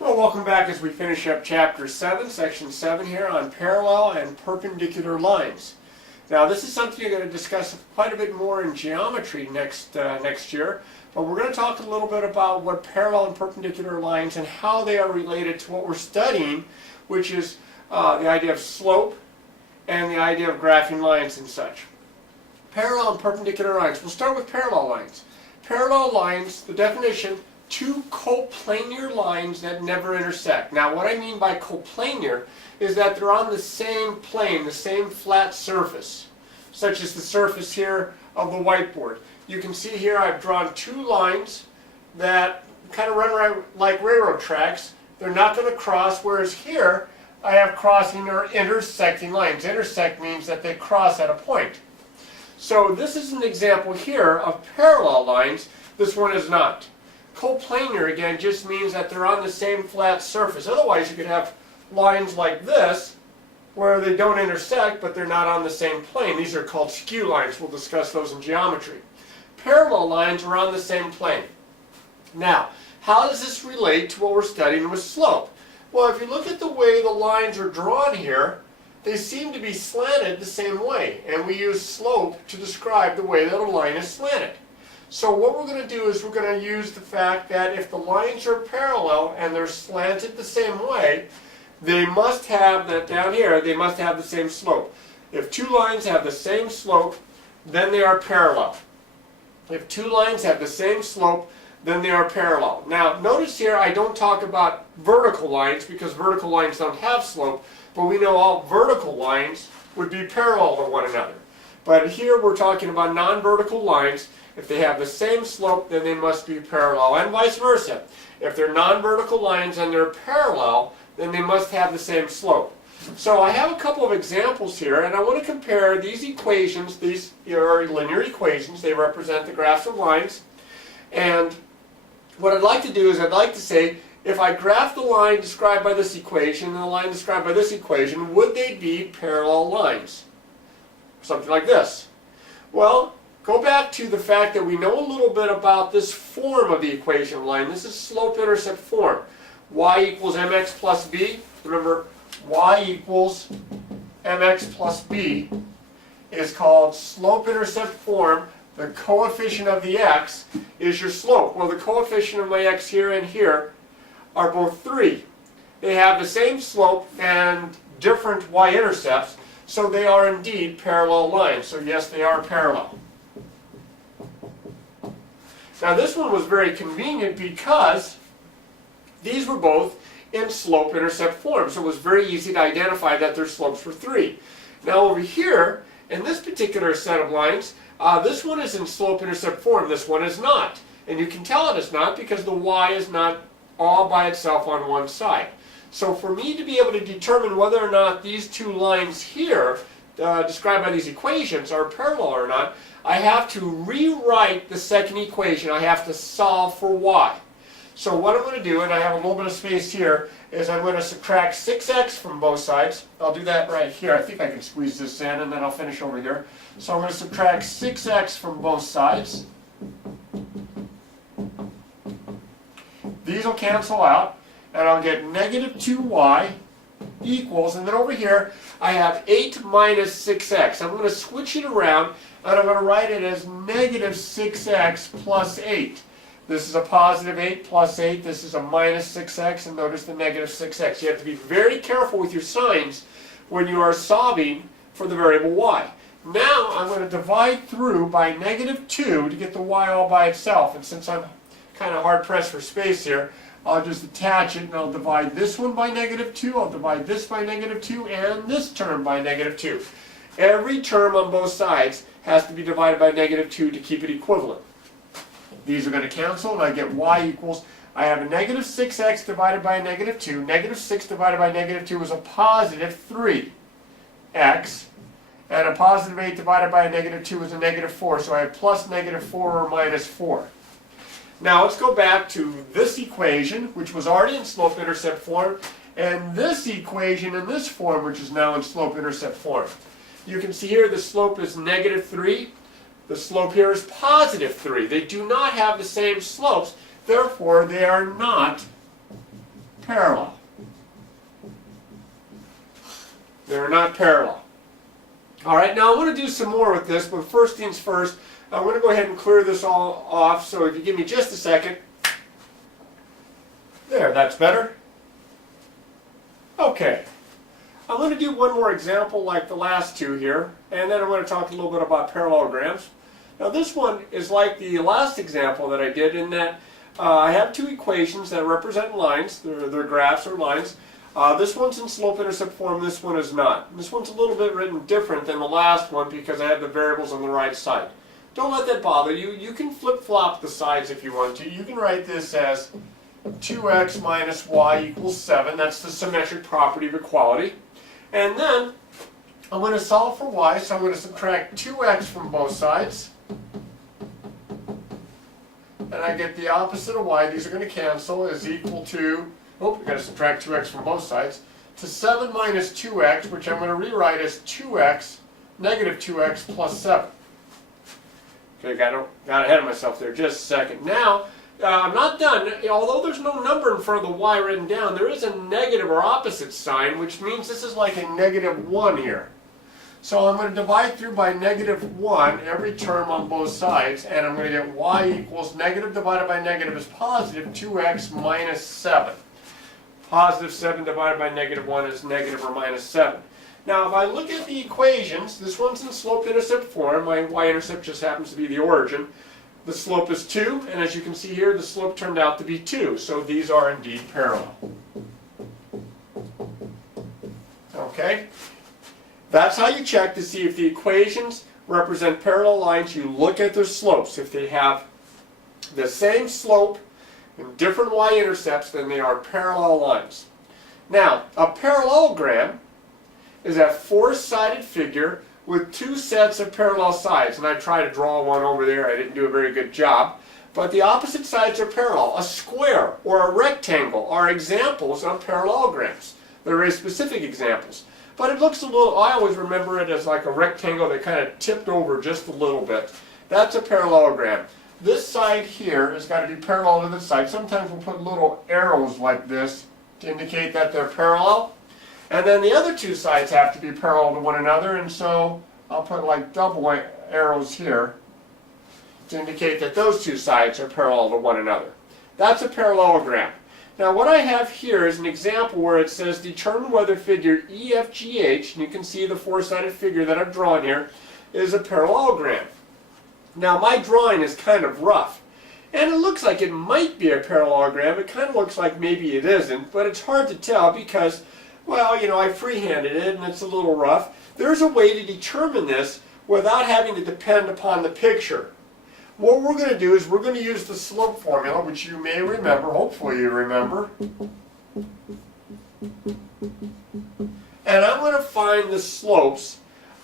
Well, welcome back as we finish up Chapter 7, Section 7 here on parallel and perpendicular lines. Now, this is something you're going to discuss quite a bit more in geometry next year, but we're going to talk a little bit about what parallel and perpendicular lines and how they are related to what we're studying, which is the idea of slope and the idea of graphing lines and such. Parallel and perpendicular lines. We'll start with parallel lines. Parallel lines, the definition, two coplanar lines that never intersect. Now, what I mean by coplanar is that they're on the same plane, the same flat surface, such as the surface here of the whiteboard. You can see here I've drawn two lines that kind of run around like railroad tracks. They're not going to cross, whereas here I have crossing or intersecting lines. Intersect means that they cross at a point. So this is an example here of parallel lines. This one is not. Coplanar, again, just means that they're on the same flat surface. Otherwise, you could have lines like this where they don't intersect, but they're not on the same plane. These are called skew lines. We'll discuss those in geometry. Parallel lines are on the same plane. Now, how does this relate to what we're studying with slope? Well, if you look at the way the lines are drawn here, they seem to be slanted the same way, and we use slope to describe the way that a line is slanted. So what we're going to do is we're going to use the fact that if the lines are parallel and they're slanted the same way, they must have, that down here, they must have the same slope. If two lines have the same slope, then they are parallel. If two lines have the same slope, then they are parallel. Now, notice here I don't talk about vertical lines because vertical lines don't have slope, but we know all vertical lines would be parallel to one another. But here we're talking about non-vertical lines. If they have the same slope, then they must be parallel, and vice versa. If they're non-vertical lines and they're parallel, then they must have the same slope. So I have a couple of examples here, and I want to compare these equations. These are linear equations. They represent the graphs of lines. And what I'd like to do is I'd like to say, if I graph the line described by this equation and the line described by this equation, would they be parallel lines? Something like this. Well, go back to the fact that we know a little bit about this form of the equation line. This is slope-intercept form. Y equals mx plus b. Remember, y equals mx plus b is called slope-intercept form. The coefficient of the x is your slope. Well, the coefficient of my x here and here are both 3. They have the same slope and different y-intercepts, so they are indeed parallel lines. So yes, they are parallel. Now this one was very convenient because these were both in slope-intercept form, so it was very easy to identify that their slopes were 3. Now over here, in this particular set of lines, this one is in slope-intercept form, this one is not. And you can tell it is not because the y is not all by itself on one side. So for me to be able to determine whether or not these two lines here, described by these equations, are parallel or not, I have to rewrite the second equation. I have to solve for y. So what I'm going to do, and I have a little bit of space here, is I'm going to subtract 6x from both sides. I'll do that right here. I think I can squeeze this in, and then I'll finish over here. So I'm going to subtract 6x from both sides. These will cancel out, and I'll get negative 2y equals, and then over here I have 8 minus 6x. I'm going to switch it around, and I'm going to write it as negative 6x plus 8. This is a positive 8 plus 8. This is a minus 6x, and notice the negative 6x. You have to be very careful with your signs when you are solving for the variable y. Now I'm going to divide through by negative 2 to get the y all by itself, and since I'm kind of hard pressed for space here, I'll just attach it and I'll divide this one by negative 2, I'll divide this by negative 2, and this term by negative 2. Every term on both sides has to be divided by negative 2 to keep it equivalent. These are going to cancel and I get y equals, I have a negative 6x divided by a negative 2. Negative 6 divided by negative 2 is a positive 3x. And a positive 8 divided by a negative 2 is a negative 4. So I have plus negative 4 or minus 4. Now let's go back to this equation, which was already in slope-intercept form, and this equation in this form, which is now in slope-intercept form. You can see here the slope is negative 3. The slope here is positive 3. They do not have the same slopes, therefore they are not parallel. They're not parallel. All right, now I want to do some more with this, but first things first, I'm going to go ahead and clear this all off, so if you give me just a second. There, that's better. Okay. I'm going to do one more example like the last two here, and then I'm going to talk a little bit about parallelograms. Now this one is like the last example that I did in that I have two equations that represent lines. They're graphs or lines. This one's in slope-intercept form, this one is not. This one's a little bit written different than the last one because I have the variables on the right side. Don't let that bother you. You can flip-flop the sides if you want to. You can write this as 2x minus y equals 7. That's the symmetric property of equality. And then I'm going to solve for y, so I'm going to subtract 2x from both sides. And I get the opposite of y. These are going to cancel, is equal to, we've got to subtract 2x from both sides, to 7 minus 2x, which I'm going to rewrite as 2x, negative 2x plus 7. Okay, got ahead of myself there just a second. Now, I'm not done. Although there's no number in front of the y written down, there is a negative or opposite sign, which means this is like a negative 1 here. So I'm going to divide through by negative 1 every term on both sides, and I'm going to get y equals negative divided by negative is positive 2x minus 7. Positive 7 divided by negative 1 is negative or minus 7. Now if I look at the equations, this one's in slope-intercept form. My y-intercept just happens to be the origin. The slope is 2, and as you can see here, the slope turned out to be 2. So these are indeed parallel. Okay? That's how you check to see if the equations represent parallel lines. You look at their slopes. If they have the same slope and different y-intercepts, then they are parallel lines. Now, a parallelogram is a four-sided figure with two sets of parallel sides. And I tried to draw one over there. I didn't do a very good job. But the opposite sides are parallel. A square or a rectangle are examples of parallelograms. They're very specific examples. But it looks a little, I always remember it as like a rectangle that kind of tipped over just a little bit. That's a parallelogram. This side here has got to be parallel to this side. Sometimes we'll put little arrows like this to indicate that they're parallel. And then the other two sides have to be parallel to one another, and so I'll put like double arrows here to indicate that those two sides are parallel to one another. That's a parallelogram. Now what I have here is an example where it says determine whether figure EFGH, and you can see the four-sided figure that I've drawn here, is a parallelogram. Now my drawing is kind of rough, and it looks like it might be a parallelogram. It kind of looks like maybe it isn't, but it's hard to tell because, well, you know, I freehanded it and it's a little rough. There's a way to determine this without having to depend upon the picture. What we're going to do is we're going to use the slope formula, which you may remember, hopefully you remember. And I'm going to find the slopes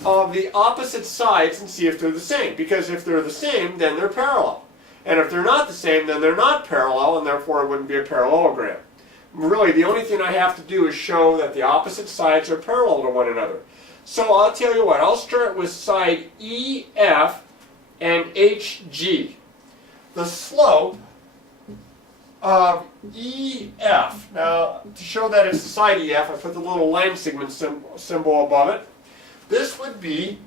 of the opposite sides and see if they're the same. Because if they're the same, then they're parallel. And if they're not the same, then they're not parallel, and therefore it wouldn't be a parallelogram. Really, the only thing I have to do is show that the opposite sides are parallel to one another. So I'll tell you what, I'll start with side EF and HG. The slope of EF. Now, to show that it's the side EF, I put the little line segment symbol above it. This would be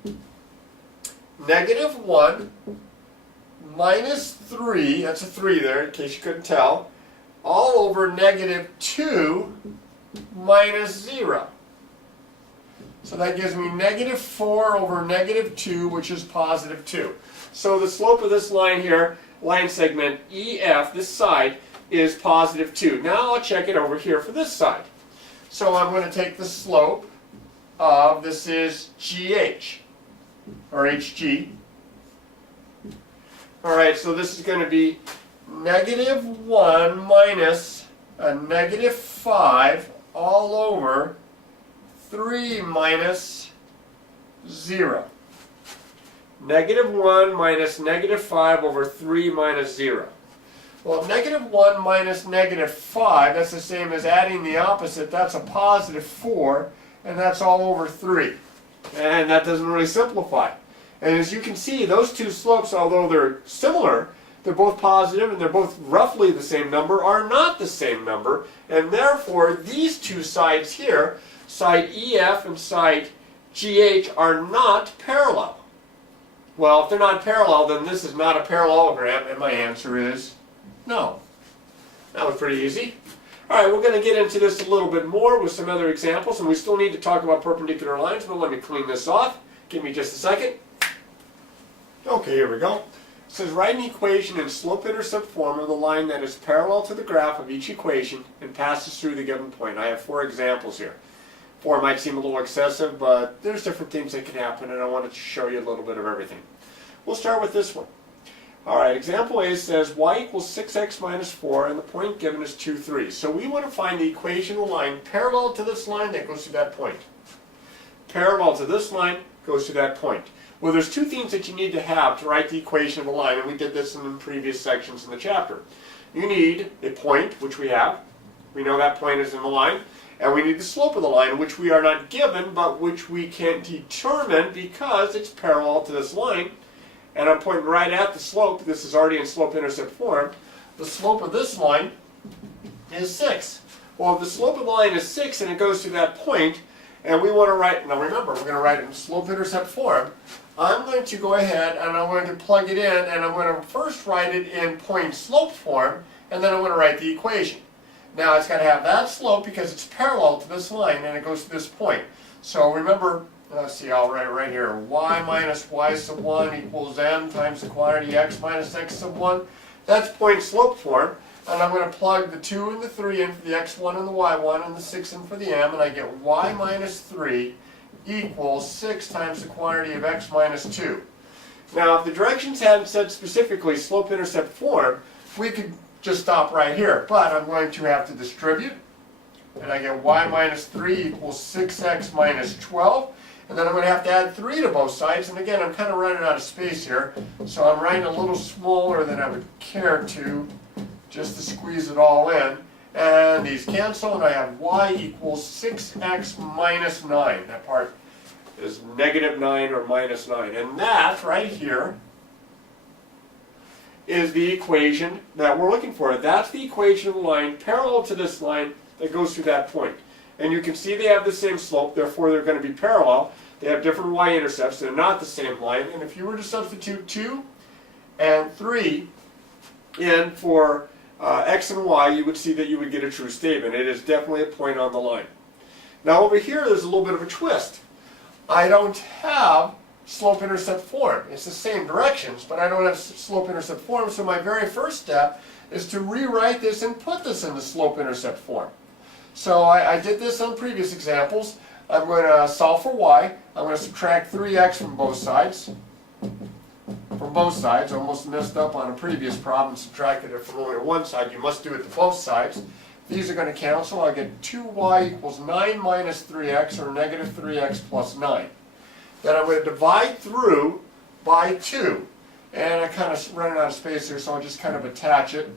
negative 1 minus 3, that's a 3 there in case you couldn't tell, all over negative 2 minus 0. So that gives me negative 4 over negative 2, which is positive 2. So the slope of this line here, line segment EF, this side, is positive 2. Now I'll check it over here for this side. So I'm going to take the slope of, this is GH, or HG. Alright, so this is going to be negative 1 minus a negative 5 all over 3 minus 0. Negative 1 minus negative 5 over 3 minus 0. Well, negative 1 minus negative 5, that's the same as adding the opposite. That's a positive 4, and that's all over 3. And that doesn't really simplify. And as you can see, those two slopes, although they're similar, they're both positive and they're both roughly the same number, are not the same number, and therefore these two sides here, side EF and side GH, are not parallel. Well, if they're not parallel, then this is not a parallelogram, and my answer is no. That was pretty easy. All right, we're going to get into this a little bit more with some other examples, and we still need to talk about perpendicular lines, but let me clean this off. Give me just a second. Okay, here we go. It says write an equation in slope-intercept form of the line that is parallel to the graph of each equation and passes through the given point. I have 4 examples here. 4 might seem a little excessive, but there's different things that can happen, and I wanted to show you a little bit of everything. We'll start with this one. All right, example A says y equals 6x minus 4, and the point given is 2, 3. So we want to find the equation of the line parallel to this line that goes to that point. Parallel to this line goes to that point. Well, there's 2 things that you need to have to write the equation of a line, and we did this in the previous sections in the chapter. You need a point, which we have. We know that point is in the line. And we need the slope of the line, which we are not given, but which we can determine because it's parallel to this line. And I'm pointing right at the slope. This is already in slope-intercept form. The slope of this line is 6. Well, if the slope of the line is 6 and it goes to that point, and we want to write, now remember, we're going to write it in slope-intercept form. I'm going to go ahead and I'm going to plug it in, and I'm going to first write it in point-slope form, and then I'm going to write the equation. Now it's got to have that slope because it's parallel to this line and it goes to this point. So remember, let's see, I'll write right here, y minus y sub 1 equals m times the quantity x minus x sub 1. That's point slope form. And I'm going to plug the 2 and the 3 in for the x1 and the y1 and the 6 in for the m, and I get y minus 3 equals 6 times the quantity of x minus 2. Now if the directions hadn't said specifically slope-intercept form, we could just stop right here, but I'm going to have to distribute, and I get y minus 3 equals 6x minus 12, and then I'm going to have to add 3 to both sides, and again I'm kind of running out of space here, so I'm writing a little smaller than I would care to, just to squeeze it all in, and these cancel, and I have y equals 6x minus 9. That part is negative 9 or minus 9, and that right here is the equation that we're looking for. That's the equation of the line parallel to this line that goes through that point. And you can see they have the same slope, therefore they're going to be parallel. They have different y-intercepts, they're not the same line. And if you were to substitute 2 and 3 in for x and y, you would see that you would get a true statement. It is definitely a point on the line. Now over here there's a little bit of a twist. I don't have slope-intercept form. It's the same directions, but I don't have slope-intercept form, so my very first step is to rewrite this and put this in the slope-intercept form. So I did this on previous examples. I'm going to solve for y. I'm going to subtract 3x from both sides. Almost messed up on a previous problem, subtracted it from only one side. You must do it to both sides. These are going to cancel. I get 2y equals 9 minus 3x, or negative 3x plus 9. Then I'm going to divide through by 2. And I kind of running out of space here, so I'll just kind of attach it.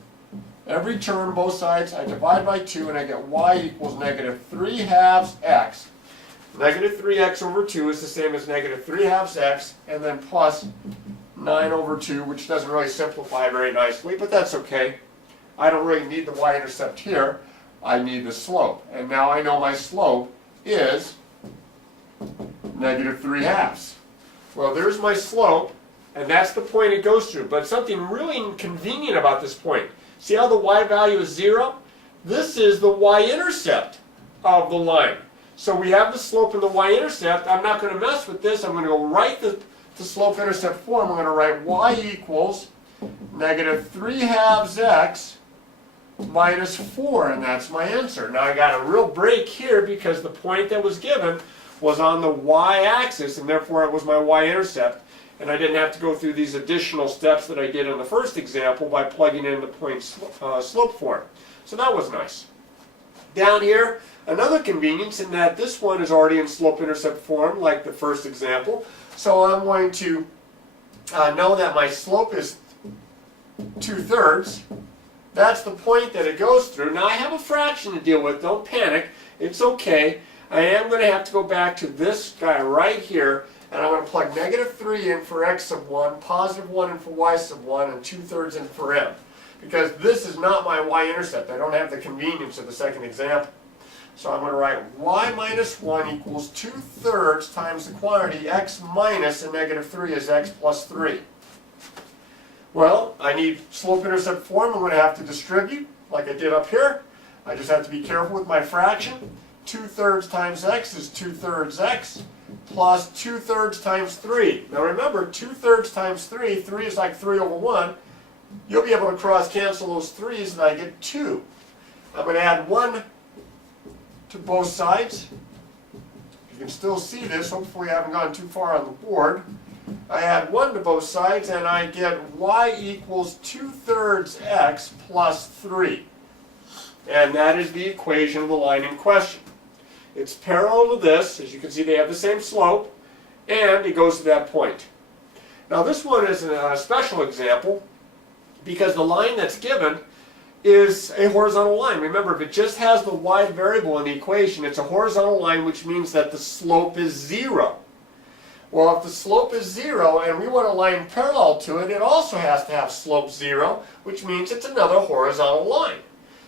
Every term, both sides, I divide by 2, and I get y equals negative 3 halves x. Negative 3x over 2 is the same as negative 3 halves x, and then plus 9 over 2, which doesn't really simplify very nicely, but that's okay. I don't really need the y-intercept here. I need the slope. And now I know my slope is negative 3 halves. Well, there's my slope, and that's the point it goes through. But something really inconvenient about this point. See how the y value is 0? This is the y-intercept of the line. So we have the slope and the y-intercept. I'm not going to mess with this. I'm going to go right the slope-intercept form. I'm going to write y equals negative 3 halves x minus 4, and that's my answer. Now I got a real break here because the point that was given was on the y-axis, and therefore it was my y-intercept, and I didn't have to go through these additional steps that I did in the first example by plugging in the point slope form. So that was nice. Down here, another convenience in that this one is already in slope-intercept form like the first example, so I'm going to know that my slope is 2/3. That's the point that it goes through. Now I have a fraction to deal with. Don't panic. It's okay. I am going to have to go back to this guy right here, And I'm going to plug -3 in for x sub 1, +1 in for y sub 1, and 2/3 in for m. Because this is not my y-intercept. I don't have the convenience of the second example. So I'm going to write y minus 1 equals 2/3 times the quantity x minus a -3 is x plus 3. Well, I need slope-intercept form. I'm going to have to distribute like I did up here. I just have to be careful with my fraction. 2/3 times x is 2/3 x plus 2/3 times 3. Now remember, 2/3 times 3, 3 is like 3 over 1. You'll be able to cross cancel those 3's and I get 2. I'm going to add 1 to both sides. You can still see this. Hopefully I haven't gone too far on the board. I add 1 to both sides and I get y equals 2/3 x plus 3. And that is the equation of the line in question. It's parallel to this. As you can see, they have the same slope, and it goes to that point. Now this one is a special example because the line that's given is a horizontal line. Remember, if it just has the y variable in the equation, it's a horizontal line, which means that the slope is 0. Well, if the slope is 0 and we want a line parallel to it, it also has to have slope 0, which means it's another horizontal line.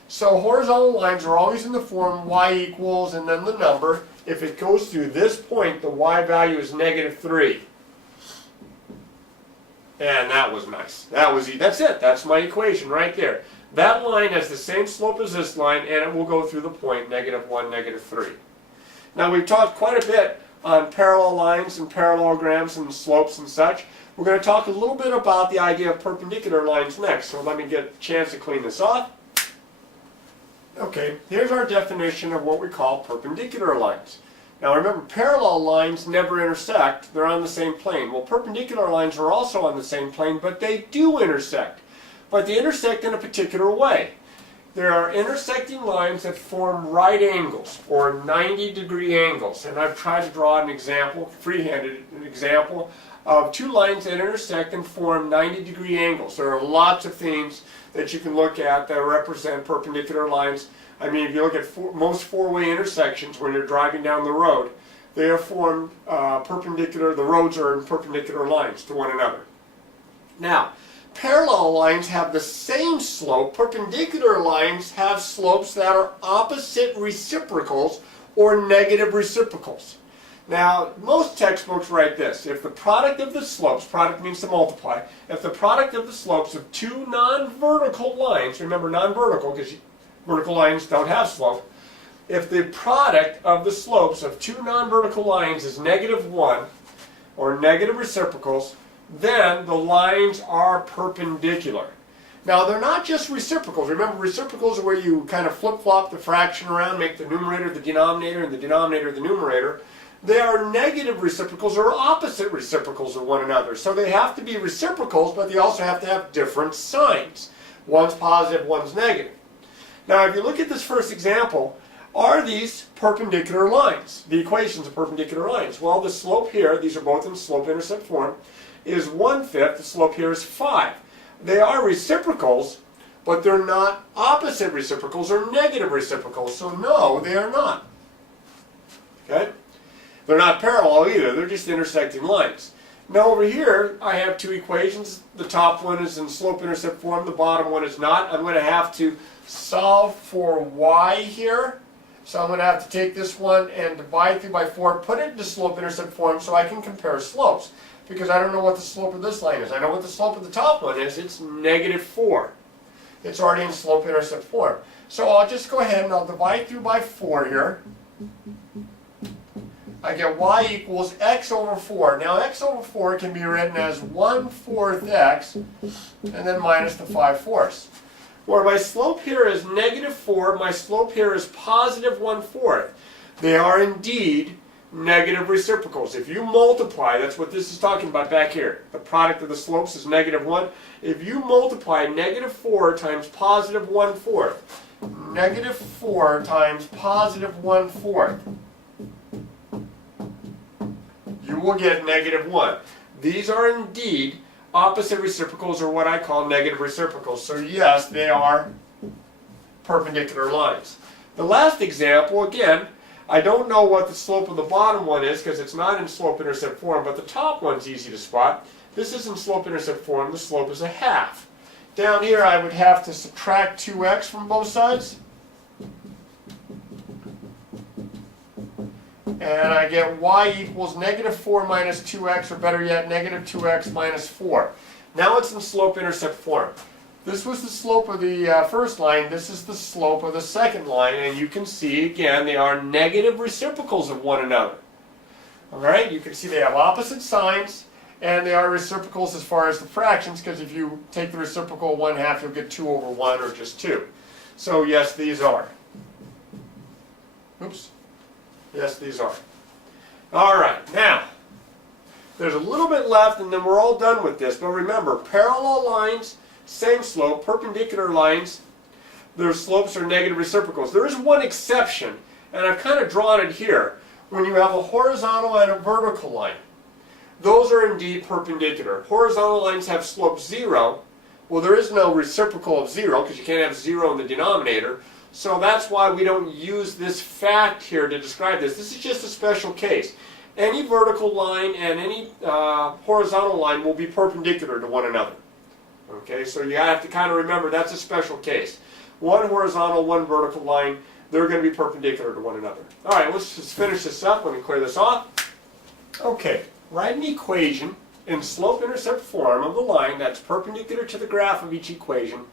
So horizontal lines are always in the form y equals and then the number. If it goes through this point, the y value is -3. And that was nice. That's it. That's my equation right there. That line has the same slope as this line, and it will go through the point -1, -3. Now we've talked quite a bit on parallel lines and parallelograms and slopes and such. We're going to talk a little bit about the idea of perpendicular lines next. So let me get a chance to clean this off. Okay, here's our definition of what we call perpendicular lines. Now remember, parallel lines never intersect. They're on the same plane. Well, perpendicular lines are also on the same plane, but they do intersect. But they intersect in a particular way. There are intersecting lines that form right angles, or 90-degree angles. And I've tried to draw an example, freehanded an example, of two lines that intersect and form 90-degree angles. There are lots of things that you can look at that represent perpendicular lines. I mean, if you look at most four-way intersections when you're driving down the road, they are formed perpendicular, the roads are in perpendicular lines to one another. Now, parallel lines have the same slope. Perpendicular lines have slopes that are opposite reciprocals or negative reciprocals. Now, most textbooks write this: if the product of the slopes, product means to multiply, if the product of the slopes of two non-vertical lines, remember non-vertical because vertical lines don't have slope, if the product of the slopes of two non-vertical lines is -1 or negative reciprocals, then the lines are perpendicular. Now, they're not just reciprocals. Remember, reciprocals are where you kind of flip-flop the fraction around, make the numerator the denominator and the denominator the numerator. They are negative reciprocals or opposite reciprocals of one another. So they have to be reciprocals, but they also have to have different signs. One's positive, one's negative. Now, if you look at this first example, are these perpendicular lines? The equations of perpendicular lines. Well, the slope here, these are both in slope-intercept form, is 1/5. The slope here is 5. They are reciprocals, but they're not opposite reciprocals or negative reciprocals. So no, they are not. Okay? They're not parallel either. They're just intersecting lines. Now over here, I have two equations. The top one is in slope-intercept form. The bottom one is not. I'm going to have to solve for y here. So I'm going to have to take this one and divide through by 4, put it into slope-intercept form so I can compare slopes. Because I don't know what the slope of this line is. I know what the slope of the top one is. It's -4. It's already in slope-intercept form. So I'll just go ahead and I'll divide through by 4 here. I get y equals x over 4. Now x over 4 can be written as 1/4 x and then minus the 5/4. Where my slope here is -4, my slope here is positive 1/4. They are indeed negative reciprocals. If you multiply, that's what this is talking about back here. The product of the slopes is -1. If you multiply -4 times positive 1/4, -4 times positive 1/4, you will get -1. These are indeed opposite reciprocals, or what I call negative reciprocals. So yes, they are perpendicular lines. The last example, again, I don't know what the slope of the bottom one is because it's not in slope-intercept form, but the top one's easy to spot. This is in slope-intercept form. The slope is a half. Down here I would have to subtract 2x from both sides. And I get y equals negative 4 minus 2x, or better yet, negative 2x minus 4. Now it's in slope-intercept form. This was the slope of the first line. This is the slope of the second line. And you can see, again, they are negative reciprocals of one another. All right? You can see they have opposite signs, and they are reciprocals as far as the fractions, because if you take the reciprocal of 1/2, you'll get 2 over 1, or just 2. So yes, these are. Oops. Yes, these are. All right, now, there's a little bit left, and then we're all done with this. But remember, parallel lines, same slope, perpendicular lines, their slopes are negative reciprocals. There is one exception, and I've kind of drawn it here. When you have a horizontal and a vertical line, those are indeed perpendicular. Horizontal lines have slope 0. Well, there is no reciprocal of 0, because you can't have 0 in the denominator. So that's why we don't use this fact here to describe this. This is just a special case. Any vertical line and any horizontal line will be perpendicular to one another. Okay, so you have to kind of remember that's a special case. One horizontal, one vertical line, they're going to be perpendicular to one another. All right, let's just finish this up. Let me clear this off. Okay, write an equation in slope-intercept form of the line that's perpendicular to the graph of each equation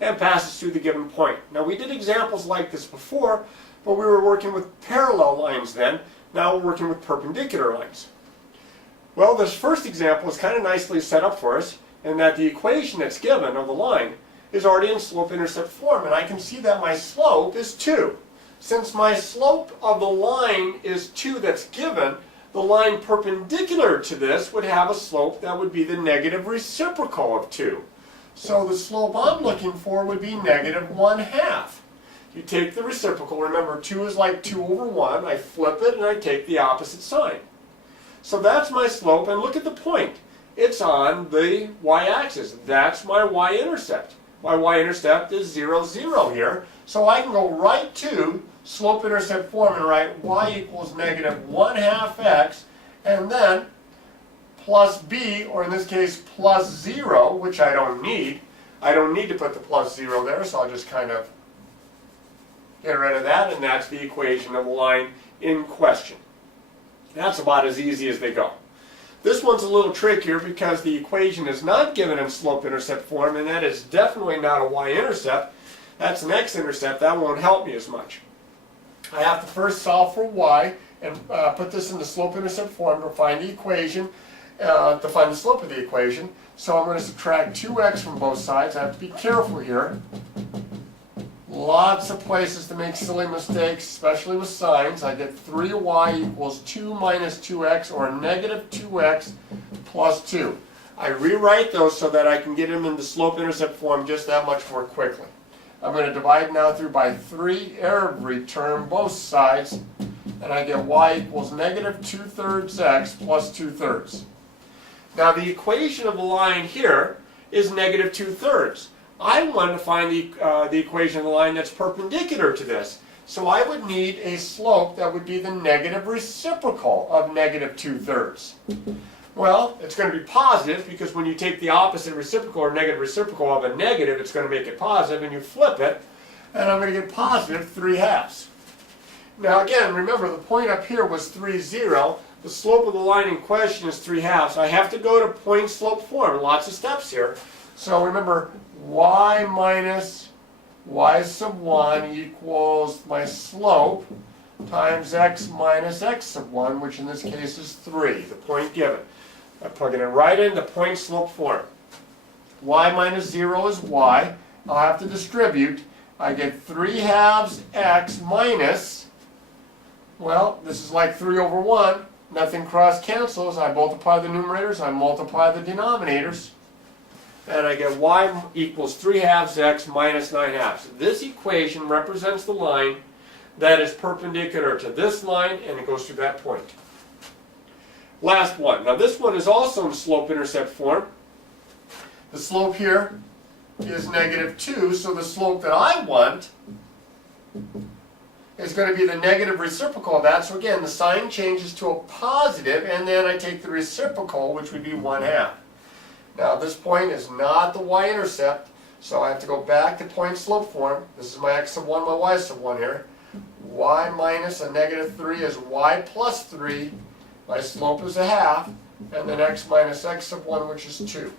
and passes through the given point. Now, we did examples like this before, but we were working with parallel lines then. Now we're working with perpendicular lines. Well, this first example is kind of nicely set up for us in that the equation that's given of the line is already in slope-intercept form, and I can see that my slope is 2. Since my slope of the line is 2 that's given, the line perpendicular to this would have a slope that would be the negative reciprocal of 2. So the slope I'm looking for would be negative 1/2. You take the reciprocal, remember 2 is like 2 over 1, I flip it and I take the opposite sign. So that's my slope, and look at the point. It's on the y-axis. That's my y-intercept. My y-intercept is 0, 0 here. So I can go right to slope-intercept form and write y equals negative 1/2 x, and then plus b, or in this case plus 0, which I don't need. I don't need to put the plus 0 there, so I'll just kind of get rid of that, and that's the equation of the line in question. That's about as easy as they go. This one's a little trickier because the equation is not given in slope-intercept form, and that is definitely not a y-intercept. That's an x-intercept. That won't help me as much. I have to first solve for y and put this in the slope-intercept form to find the equation, to find the slope of the equation. So I'm going to subtract 2x from both sides. I have to be careful here. Lots of places to make silly mistakes, especially with signs. I get 3y equals 2 minus 2x, or negative 2x plus 2. I rewrite those so that I can get them in the slope-intercept form just that much more quickly. I'm going to divide now through by 3 every term, both sides, and I get y equals negative 2/3 x plus 2/3. Now the equation of the line here is negative 2/3. I want to find the equation of the line that's perpendicular to this. So I would need a slope that would be the negative reciprocal of negative 2/3. Well, it's going to be positive because when you take the opposite reciprocal or negative reciprocal of a negative, it's going to make it positive, and you flip it, and I'm going to get positive 3/2. Now again, remember the point up here was 3, 0. The slope of the line in question is 3/2. I have to go to point slope form. Lots of steps here. So remember, y minus y sub 1 equals my slope times x minus x sub 1, which in this case is 3, the point given. I'm plugging it right in the point slope form. Y minus 0 is y. I'll have to distribute. I get 3/2 x minus, well, this is like 3 over 1. Nothing cross cancels. I multiply the numerators, I multiply the denominators, and I get y equals 3/2 x minus 9/2. This equation represents the line that is perpendicular to this line, and it goes through that point. Last one. Now this one is also in slope-intercept form. The slope here is negative 2, so the slope that I want is going to be the negative reciprocal of that. So again, the sign changes to a positive, and then I take the reciprocal, which would be 1/2. Now this point is not the y-intercept, so I have to go back to point slope form. This is my x sub 1, my y sub 1 here. Y minus a negative 3 is y plus 3. My slope is 1/2, and then x minus x sub 1, which is 2.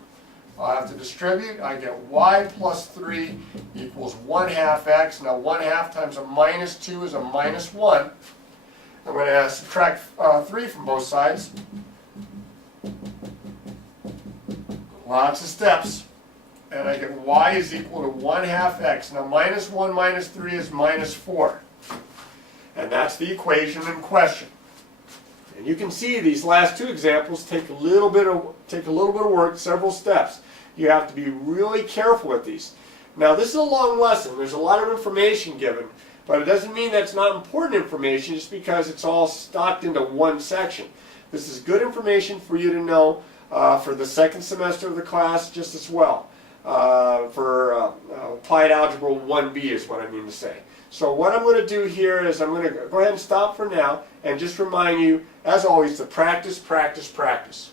I have to distribute. I get y plus 3 equals 1/2 x. Now 1/2 times a minus 2 is a minus 1. I'm going to subtract 3 from both sides. Lots of steps. And I get y is equal to 1/2 x. Now minus 1 minus 3 is minus 4. And that's the equation in question. And you can see these last two examples take a little bit of work, several steps. You have to be really careful with these. Now this is a long lesson. There's a lot of information given, but it doesn't mean that's not important information just because it's all stocked into one section. This is good information for you to know for the second semester of the class just as well. For Applied Algebra 1B is what I mean to say. So what I'm going to do here is I'm going to go ahead and stop for now and just remind you, as always, to practice, practice, practice.